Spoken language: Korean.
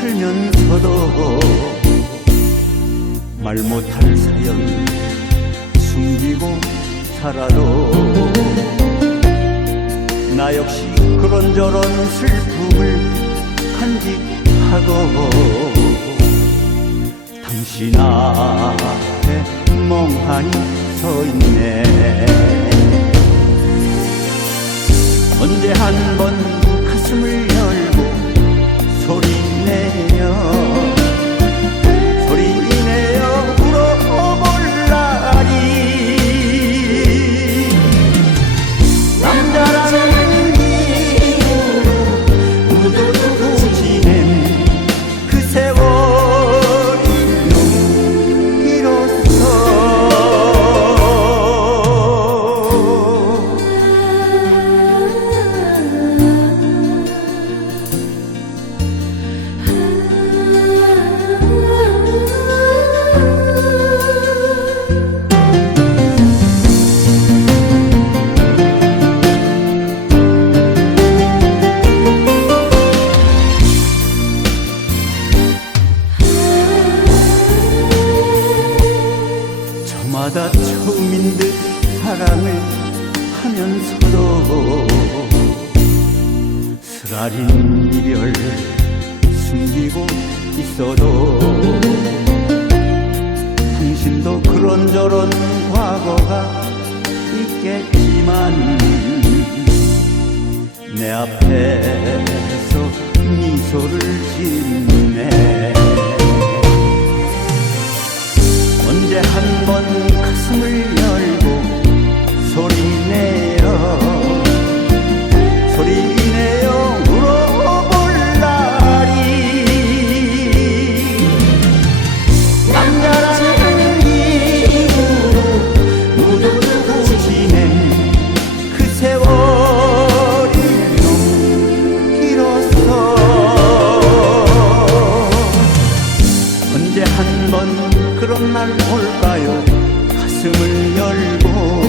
살면서도 말 못할 사연 숨기고 살아도 나 역시 그런저런 슬픔을 간직하고 당신 앞에 멍하니 서 있네. 언제 한 번 가슴을 저마다 처음인 듯 사랑을 하면서도 쓰라린 이별 숨기고 있어도 당신도 그런저런 과거가 있겠지만 내 앞에서 미소를 짓네 그런 날 올까요? 가슴을 열고